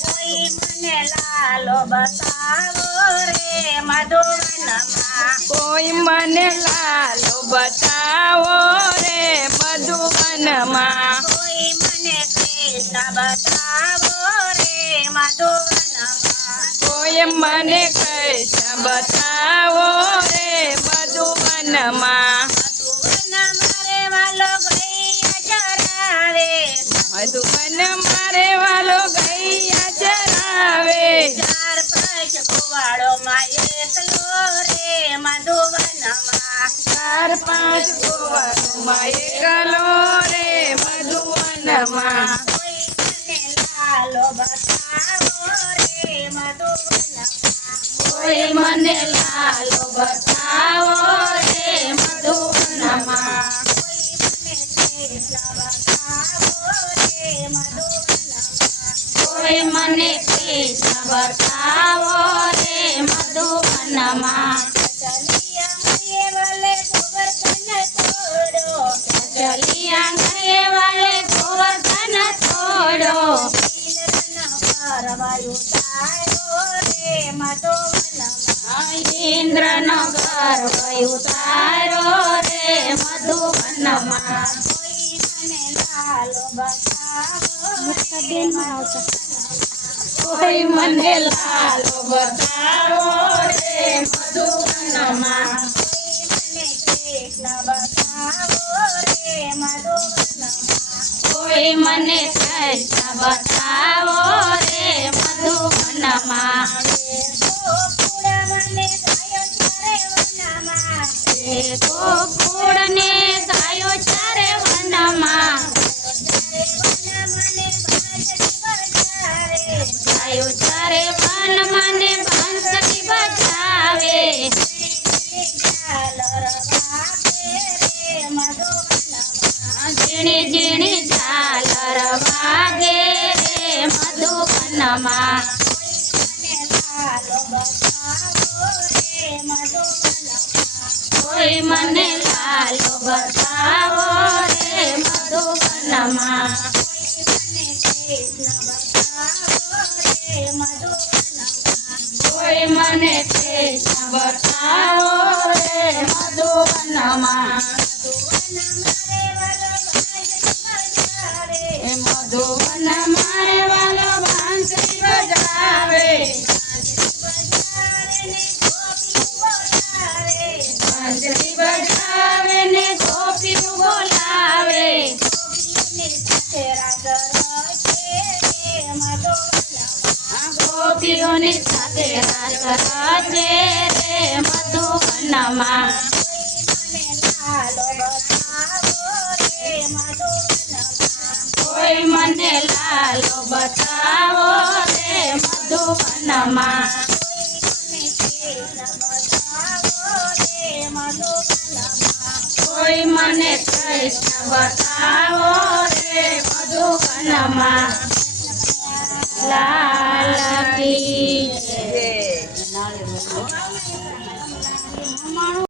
કોઈ મને લાલો બતાવો રે મધુવનમાં કોઈ મને લાલો બતાવો રે મધુવનમાં કોઈ મને કૃષ્ણ બતાવો રે મધુવનમાં કોઈ મને કૃષ્ણ બતાવો રે મધુવનમાં મધુવન મારે વાલો ગૈયા ચરાવે મધુવન મારે વાલો ગૈયા ચરાવે ચાર પાંચ કુવાડો માં એકલો રે મધુવનમાં ચાર પાંચ કુંવરમાં એકલો રે મધુવનમાં કોઈ મને લાલો બતાવો રે મધુવનમાં કોઈ મને લાલો બતાવો રે મધુવનમાં કોઈ મને કૃષ્ણ બતાવો રે મધુવનમાં ચલિયા ગયે વાલે ગોવર્ધન થોડો ઇન્દ્રનો ગર્વ ઉતારો રે મધુવનમાં કોઈ મને લાલો બતાવો રે મધુવનમાં કોઈ મને કૃષ્ણ બતાવો રે મધુવનમાં ગોકુળ ને ગાયો ચારે વનમાં ગાયો ચારે વનમાં ને બંસરી બજાવે ઝીણી ઝીણી ઝાલર વાગે રે મધુવનમાં કોઈ મને લાલો બતાવો રે મધુવનમાં કોઈ મને કૃષ્ણ બતાવો રે મધુવનમાં મધુવન મારે વાલો બાંસરી બજાવે બાંસરી બજાવે ને ગોપીઓ બોલાવે ગોપીઓની સાથે રાસ રચે રે મધુવનમાં કોઈ મને લાલો બતાવો રે મધુવનમાં કોઈ મને કૃષ્ણ બતાવો રે મધુવનમાં